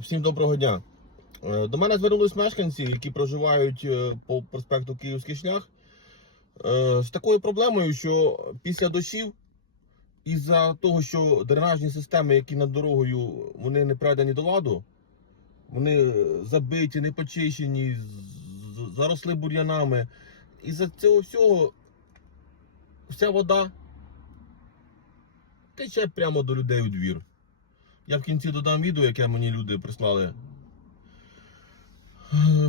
Всім доброго дня. Е, До мене звернулись мешканці, які проживають е, по проспекту Київський шлях, е, з такою проблемою, що після дощів, із-за того, що дренажні системи, які над дорогою, вони не приведені до ладу, вони забиті, не почищені, заросли бур'янами. І за цього всього вся вода тече прямо до людей у двір. Я в кінці додам відео, яке мені люди прислали.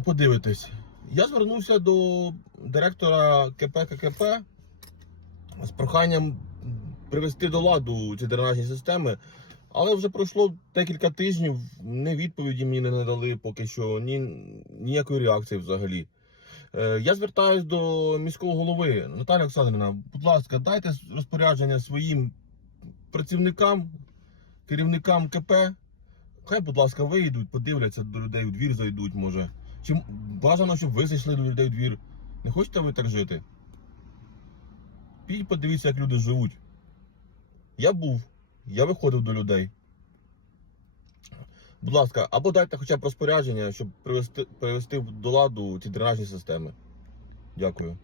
Подивитись. Я звернувся до директора КП ККП з проханням привести до ладу ці дренажні системи. Але вже пройшло декілька тижнів, ні відповіді мені не надали поки що, ні, ніякої реакції взагалі. Е, Я звертаюсь до міського голови Наталя Олександрівна, будь ласка, дайте розпорядження своїм працівникам, керівникам КП. Хай, будь ласка, вийдуть, подивляться до людей у двір зайдуть, може. Чи бажано, щоб ви зайшли до людей у двір. Не хочете ви так жити? Підіть подивіться, як люди живуть. Я був, я виходив до людей. Будь ласка, або дайте хоча б розпорядження, щоб привести, привести до ладу ці дренажні системи. Дякую.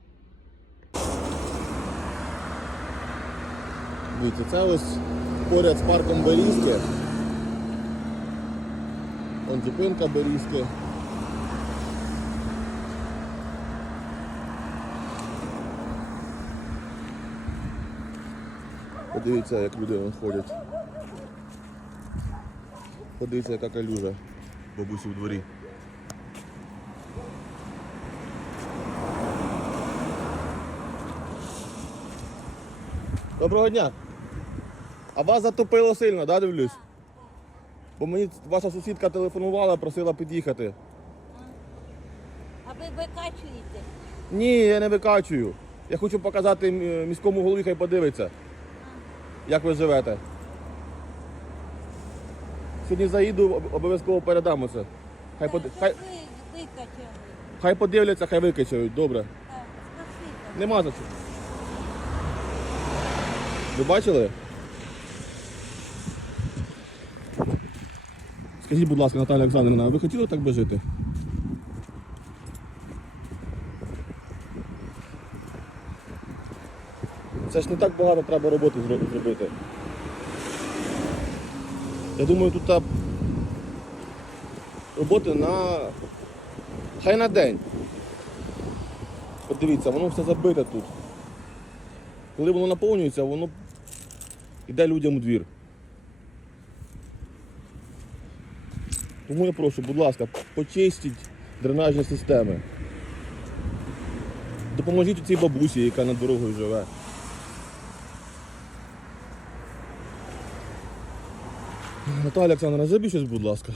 Дивіться, це ось поряд з парком Берізки. Вон зупинка Берізки. Подивіться, як люди ходять. Подивіться, яка калюжа бабусі в дворі. Доброго дня. А вас затопило сильно, да, дивлюсь? Бо мені ваша сусідка телефонувала, просила під'їхати. А ви викачуєте? Ні, я не викачую. Я хочу показати міському голові, хай подивиться, як ви живете. Сьогодні заїду, обов'язково передам це. Хай, под... хай, хай подивляться, хай викачають. Добре. Так. Нема за що. Ви бачили? Скажіть, будь ласка, Наталя Олександрівна, а ви хотіли так би жити? Це ж не так багато треба роботи зробити. Я думаю, тут та роботи на. Хай на день. От дивіться, воно все забите тут. Коли воно наповнюється, воно йде людям у двір. Тому я прошу, будь ласка, почистіть дренажні системи. Допоможіть цій бабусі, яка над дорогою живе. Наталя Олександровна, забіть щось, будь ласка.